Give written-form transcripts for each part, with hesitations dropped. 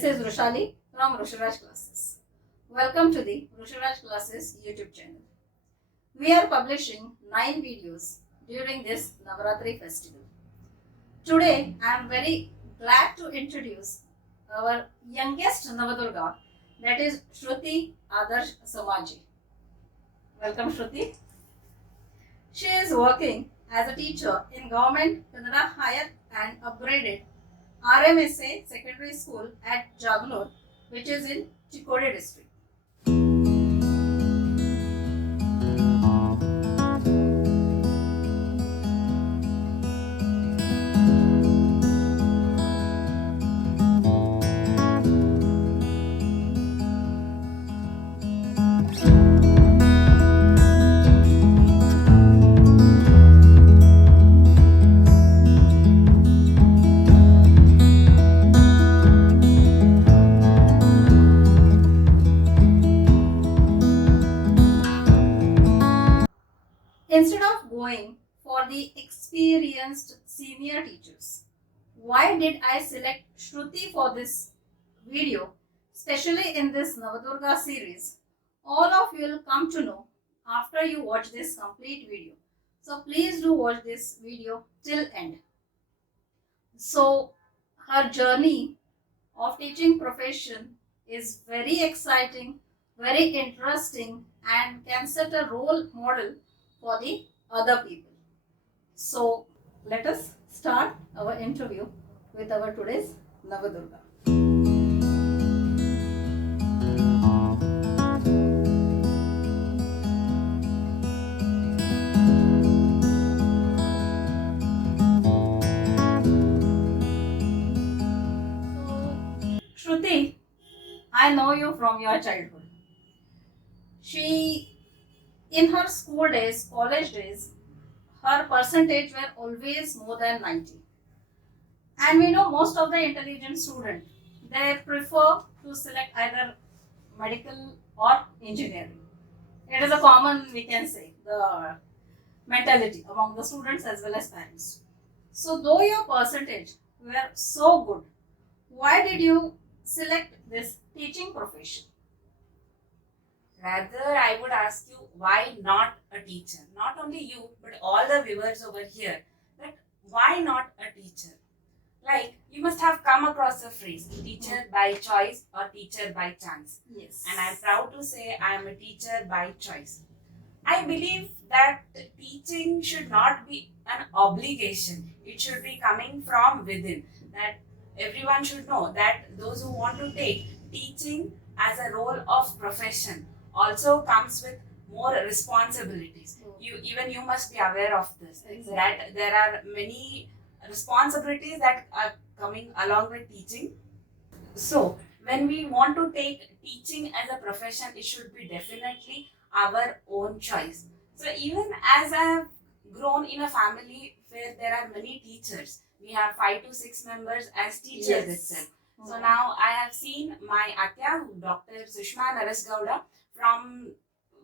This is Rushali from Rusharaj Classes. Welcome to the Rusharaj Classes YouTube channel. We are publishing 9 videos during this Navratri festival. Today I am very glad to introduce our youngest Navdurga, that is Shruti Samaje. Welcome Shruti. She is working as a teacher in Government Kannada Higher and Upgraded RMSA Secondary School at Jagnur, which is in Chikkodi district. Instead of going for the experienced senior teachers, why did I select Shruti for this video, especially in this Navdurga series? All of you will come to know after you watch this complete video. So please do watch this video till end. So her journey of teaching profession is very exciting, very interesting, and can set a role model for the other people. So let us start our interview with our today's Navdurga. So Shruti, I know you from your childhood. In her school days, college days, her percentage were always more than 90. And we know most of the intelligent students, they prefer to select either medical or engineering. It is a common, we can say, the mentality among the students as well as parents. So though your percentage were so good, why did you select this teaching profession? Rather, I would ask you, why not a teacher? Not only you, but all the viewers over here, that why not a teacher? Like, you must have come across the phrase, teacher by choice or teacher by chance. Yes. And I'm proud to say I am a teacher by choice. I believe that teaching should not be an obligation. It should be coming from within. That everyone should know that those who want to take teaching as a role of profession also comes with more responsibilities. You must be aware of this. Exactly. That there are many responsibilities that are coming along with teaching. So when we want to take teaching as a profession, it should be definitely our own choice. So even as I have grown in a family where there are many teachers, we have 5 to 6 members as teachers Yes. itself. So now I have seen my Atya, Dr. Sushma Narasgouda, from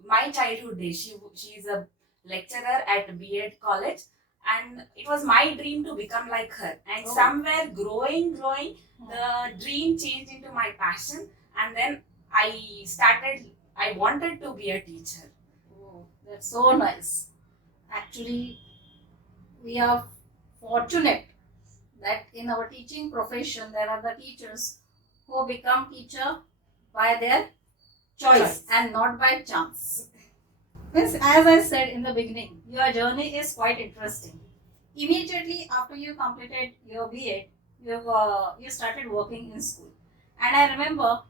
my childhood days. She is a lecturer at B.Ed college, and it was my dream to become like her. And somewhere growing, the dream changed into my passion, and then I wanted to be a teacher. Oh, that's so nice. Actually, we are fortunate that in our teaching profession there are the teachers who become teacher by their choice and not by chance. As I said in the beginning, your journey is quite interesting. Immediately after you completed your B.Ed, you started working in school. And I remember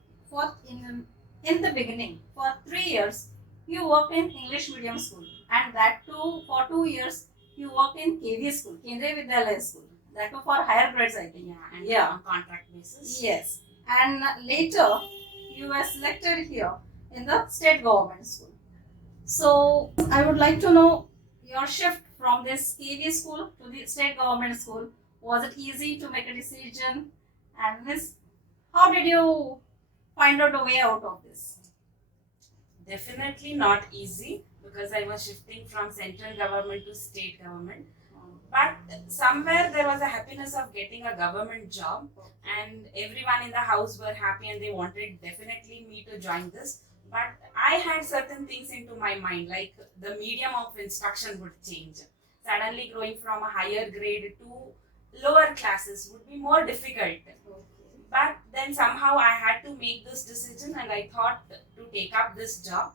in the beginning, for 3 years, you worked in English medium school. And that too, for 2 years, you worked in KV school, Kendriya Vidyalaya school. That too for higher grades, I think. On contract basis. Yes. And later, you were selected here in the state government school. So I would like to know your shift from this KV school to the state government school. Was it easy to make a decision? And how did you find out a way out of this? Definitely not easy, because I was shifting from central government to state government. But somewhere there was a happiness of getting a government job, and everyone in the house were happy and they wanted definitely me to join this. But I had certain things into my mind, like the medium of instruction would change. Suddenly growing from a higher grade to lower classes would be more difficult. But then somehow I had to make this decision and I thought to take up this job.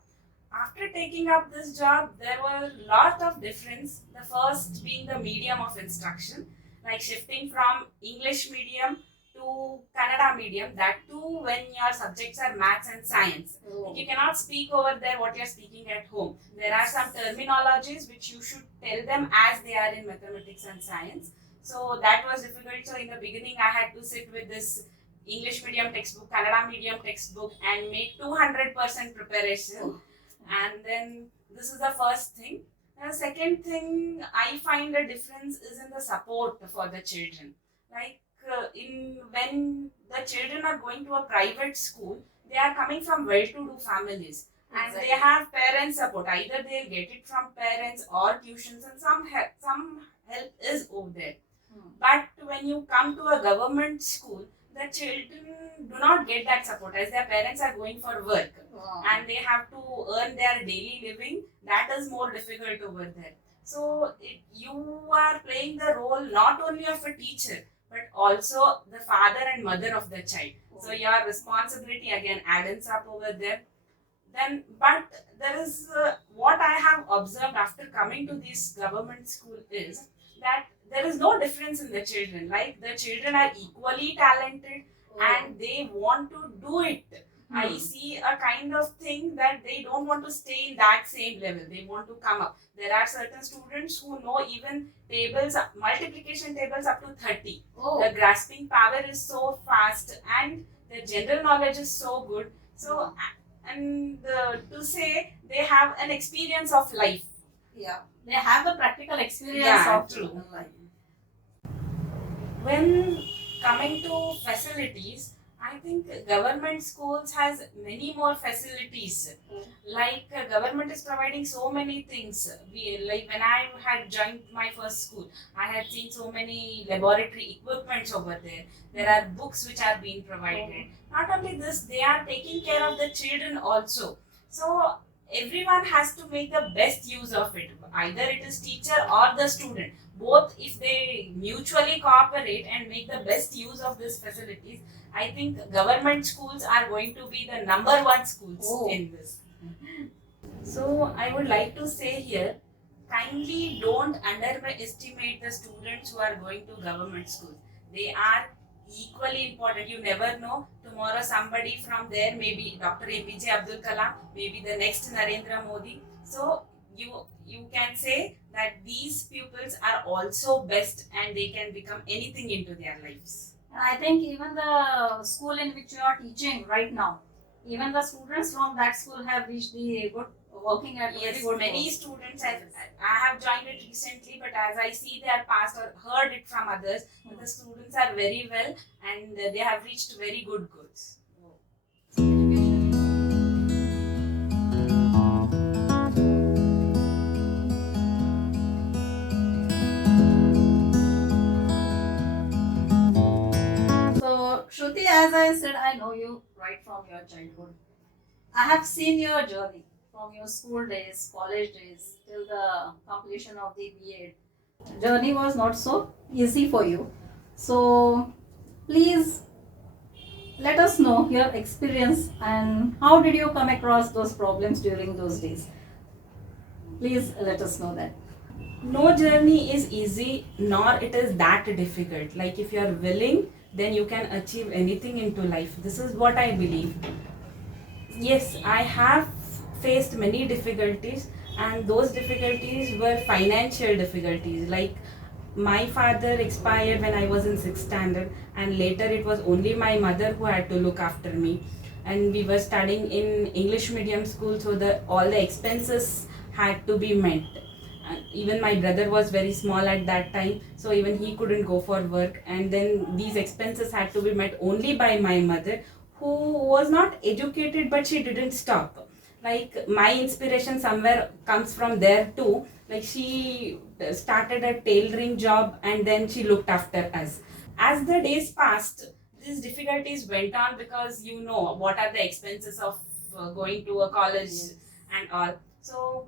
After taking up this job, there were a lot of difference. The first being the medium of instruction, like shifting from English medium to Kannada medium, that too when your subjects are maths and science. Like you cannot speak over there what you're speaking at home. There are some terminologies which you should tell them as they are in mathematics and science. So that was difficult. So in the beginning, I had to sit with this English medium textbook, Kannada medium textbook, and make 200% preparation. And then this is the first thing. And the second thing I find a difference is in the support for the children. Like in when the children are going to a private school, they are coming from well-to-do families. And they have parent support. Either they'll get it from parents or tuitions, and some help is over there. But when you come to a government school, the children do not get that support as their parents are going for work. And they have to earn their daily living. That is more difficult over there. So you are playing the role not only of a teacher but also the father and mother of the child. So your responsibility again adds up over there. Then, but there is what I have observed after coming to this government school is that there is no difference in the children. Like the children are equally talented and they want to do it. I see a kind of thing that they don't want to stay in that same level. They want to come up. There are certain students who know even tables, multiplication tables up to 30. The grasping power is so fast and the general knowledge is so good. So, and to say they have an experience of life. Yeah, they have the practical experience of true. life. When coming to facilities, I think government schools has many more facilities. Like government is providing so many things. Like when I had joined my first school, I had seen so many laboratory equipments over there. There are books which are being provided. Not only this, they are taking care of the children also. So everyone has to make the best use of it. Either it is teacher or the student. Both, if they mutually cooperate and make the best use of these facilities, I think government schools are going to be the number one schools in this. So I would like to say here, kindly don't underestimate the students who are going to government schools. They are equally important. You never know. Tomorrow somebody from there, maybe Dr. APJ Abdul Kalam, maybe the next Narendra Modi. So you can say that these pupils are also best and they can become anything into their lives. And I think even the school in which you are teaching right now, even the students from that school have reached the good working at Yes, very good many post. students I have joined it recently, but as I see they are passed or heard it from others, the students are very well and they have reached very good goals. So Shruti, as I said, I know you right from your childhood. I have seen your journey from your school days, college days, till the completion of the B.Ed. Journey was not so easy for you. So please let us know your experience and how did you come across those problems during those days. Please let us know that. No journey is easy nor it is that difficult. Like if you are willing, then you can achieve anything into life. This is what I believe. Yes, I have faced many difficulties and those difficulties were financial difficulties. Like my father expired when I was in 6th standard and later it was only my mother who had to look after me, and we were studying in English medium school, so all the expenses had to be met. And even my brother was very small at that time, so even he couldn't go for work, and then these expenses had to be met only by my mother, who was not educated but she didn't stop. Like my inspiration somewhere comes from there too. Like she started a tailoring job and then she looked after us. As the days passed, these difficulties went on because you know what are the expenses of going to a college and all. So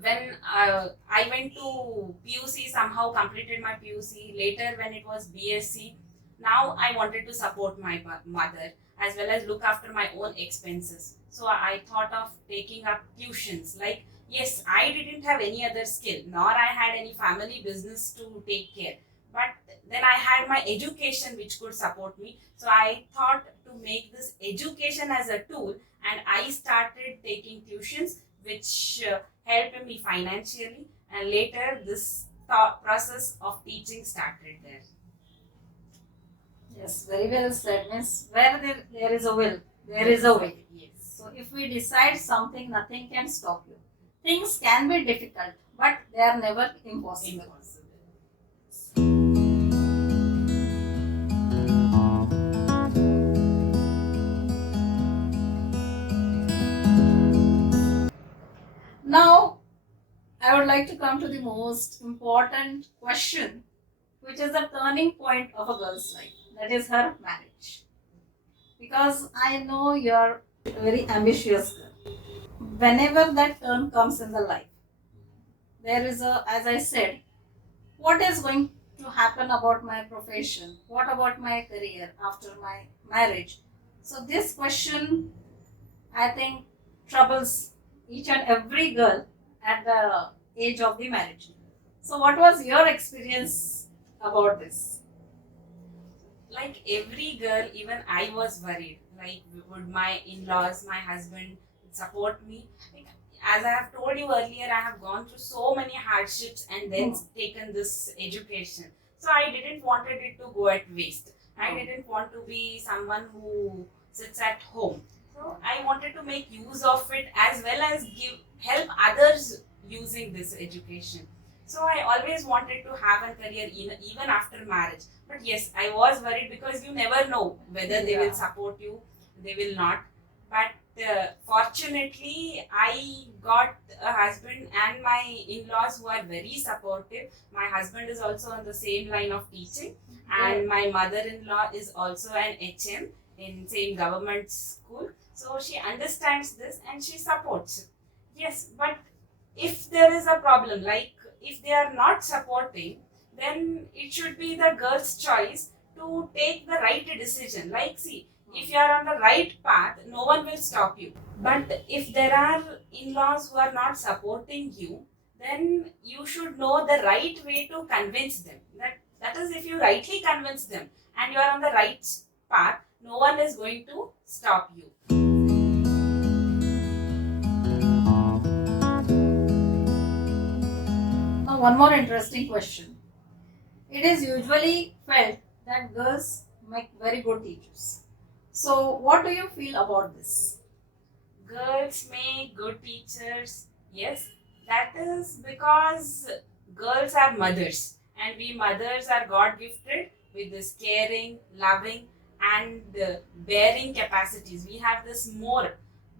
when I went to PUC, somehow completed my PUC. Later, when it was BSc, now I wanted to support my mother as well as look after my own expenses. So I thought of taking up tuitions. Like, yes, I didn't have any other skill, nor I had any family business to take care. But then I had my education which could support me. So I thought to make this education as a tool, and I started taking tuitions, which helped me financially, and later this thought process of teaching started there. Yes, very well said. Means where there is a will, there is a way. Yes. So if we decide something, nothing can stop you. Things can be difficult, but they are never impossible. Now, I would like to come to the most important question, which is the turning point of a girl's life. That is her marriage. Because I know you are a very ambitious girl. Whenever that turn comes in the life, there is a, as I said, what is going to happen about my profession? What about my career after my marriage? So, this question, I think, troubles each and every girl at the age of the marriage. So, what was your experience about this? Like every girl, even I was worried. Like, would my in-laws, my husband support me? Like, as I have told you earlier, I have gone through so many hardships and then taken this education. So I didn't wanted it to go at waste. I didn't want to be someone who sits at home. So I wanted to make use of it as well as give help others using this education. So I always wanted to have a career even after marriage. But yes, I was worried because you never know whether they will support you, they will not. But fortunately, I got a husband and my in-laws who are very supportive. My husband is also on the same line of teaching, and my mother-in-law is also an HM in same government school. So she understands this and she supports. Yes, but if there is a problem, like if they are not supporting, then it should be the girl's choice to take the right decision. Like, see, if you are on the right path, no one will stop you. But if there are in-laws who are not supporting you, then you should know the right way to convince them. That is, if you rightly convince them and you are on the right path, no one is going to stop you. Now, one more interesting question. It is usually felt that girls make very good teachers. So, what do you feel about this? Girls make good teachers. Yes, that is because girls are mothers, and we mothers are God gifted with this caring, loving, and bearing capacities. We have this more.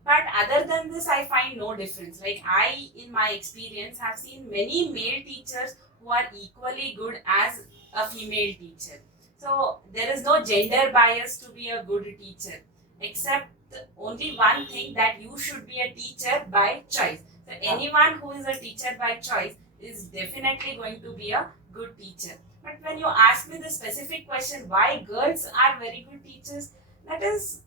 But other than this, I find no difference. Like, I, in my experience, have seen many male teachers who are equally good as a female teacher. So, there is no gender bias to be a good teacher, except only one thing, that you should be a teacher by choice. So anyone who is a teacher by choice is definitely going to be a good teacher. But when you ask me the specific question, why girls are very good teachers, that is,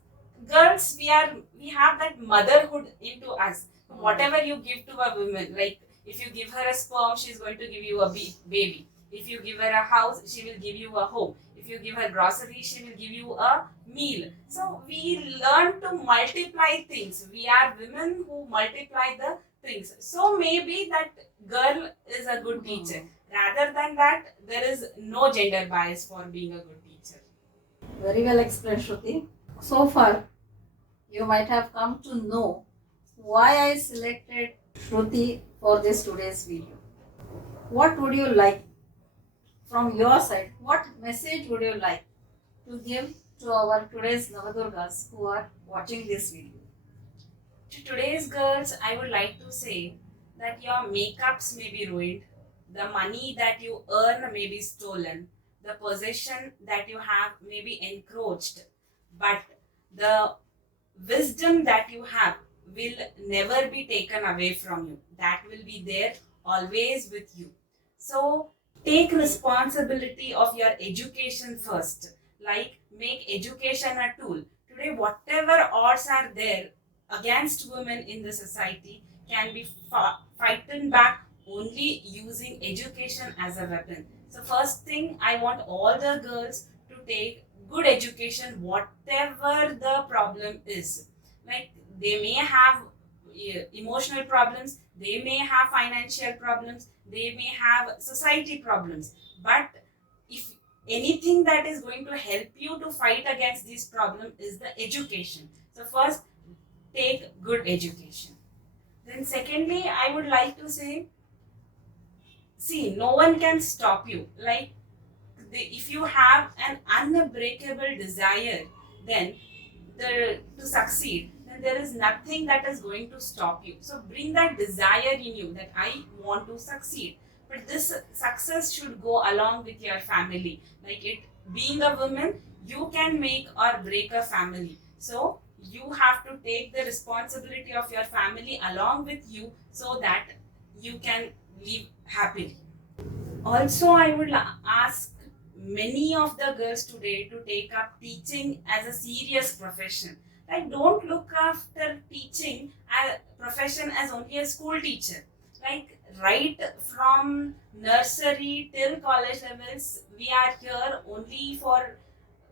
girls, we have that motherhood into us. Whatever you give to a woman, like if you give her a sperm, she is going to give you a baby. If you give her a house, she will give you a home. If you give her groceries, she will give you a meal. So we learn to multiply things. We are women who multiply the things. So maybe that girl is a good teacher. Rather than that, there is no gender bias for being a good teacher. Very well explained, Shruti. So far, you might have come to know why I selected Shruti for this today's video. What would you like from your side? What message would you like to give to our today's Navdurgas who are watching this video? To today's girls, I would like to say that your makeups may be ruined, the money that you earn may be stolen, the possession that you have may be encroached, but the wisdom that you have will never be taken away from you. That will be there always with you. So take responsibility of your education first. Like, make education a tool. Today, whatever odds are there against women in the society can be fighten back only using education as a weapon. So first thing, I want all the girls to take good education whatever the problem is. Like, they may have emotional problems, they may have financial problems, they may have society problems, but if anything that is going to help you to fight against this problem is the education. So first, take good education. Then secondly, I would like to say, see, no one can stop you. Like, if you have an unbreakable desire, then to succeed, then there is nothing that is going to stop you. So bring that desire in you that I want to succeed. But this success should go along with your family. Like, it being a woman, you can make or break a family. So you have to take the responsibility of your family along with you so that you can live happily. Also, I would ask many of the girls today to take up teaching as a serious profession. Like, don't look after teaching as profession as only a school teacher. Like, right from nursery till college levels, we are here only for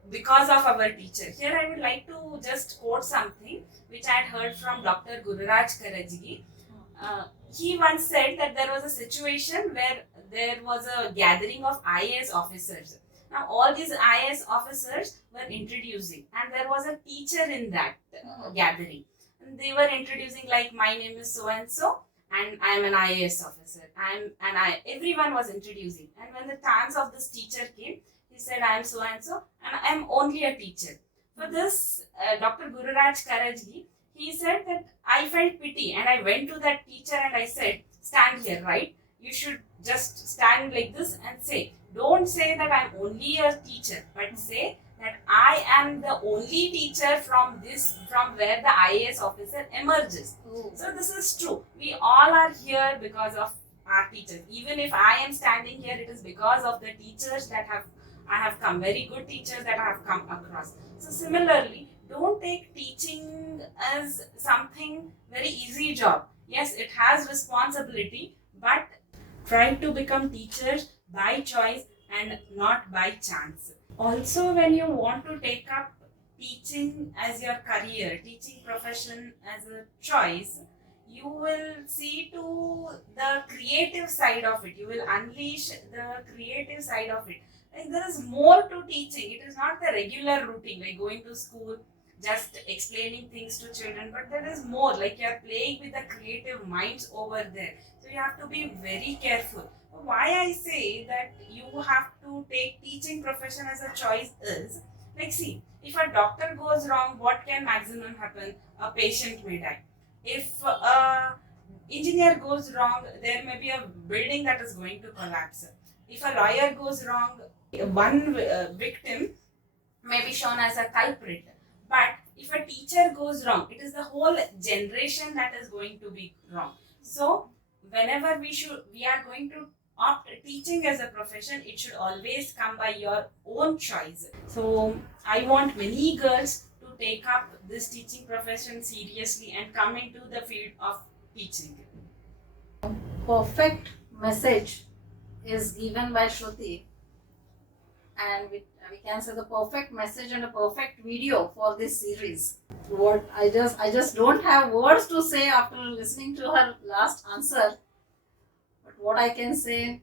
because of our teacher. Here I would like to just quote something which I had heard from Dr. Gururaj Karajgi. He once said that there was a situation where there was a gathering of IAS officers. Now, all these IAS officers were introducing, and there was a teacher in that gathering. And they were introducing, like, my name is so and so, and I am an IAS officer. Everyone was introducing. And when the chance of this teacher came, he said, I am so and so, and I am only a teacher. For this, Dr. Gururaj Karajgi, he said that I felt pity, and I went to that teacher and I said, stand here, right? You should just stand like this and say, don't say that I'm only a teacher, but say that I am the only teacher from where the IAS officer emerges. Ooh. So this is true. We all are here because of our teachers. Even if I am standing here, it is because of the teachers that I have come, very good teachers that I have come across. So similarly, don't take teaching as something very easy job. Yes, it has responsibility, but try to become teachers by choice and not by chance. Also, when you want to take up teaching as your career, teaching profession as a choice, you will see to the creative side of it. You will unleash the creative side of it. Like, there is more to teaching. It is not the regular routine, like going to school, just explaining things to children, but there is more. Like, you are playing with the creative minds over there. So you have to be very careful. Why I say that you have to take teaching profession as a choice is, like, see, if a doctor goes wrong, what can maximum happen? A patient may die. If a engineer goes wrong, there may be a building that is going to collapse. If a lawyer goes wrong, one victim may be shown as a culprit. But if a teacher goes wrong, it is the whole generation that is going to be wrong. So whenever we are going to opt teaching as a profession, it should always come by your own choice. So I want many girls to take up this teaching profession seriously and come into the field of teaching. Perfect message is given by Shruti, and we can say the perfect message and a perfect video for this series. What I just don't have words to say after listening to her last answer. But what I can say,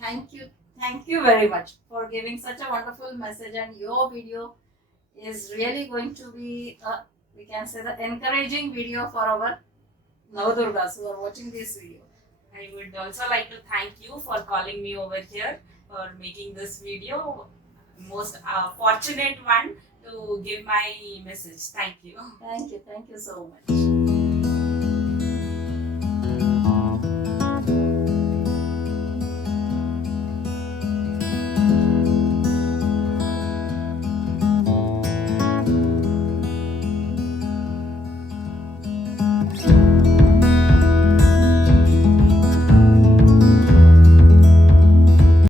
thank you very much for giving such a wonderful message, and your video is really going to be we can say the encouraging video for our Navdurgas who are watching this video. I would also like to thank you for calling me over here for making this video. Most fortunate one to give my message. Thank you. Thank you so much.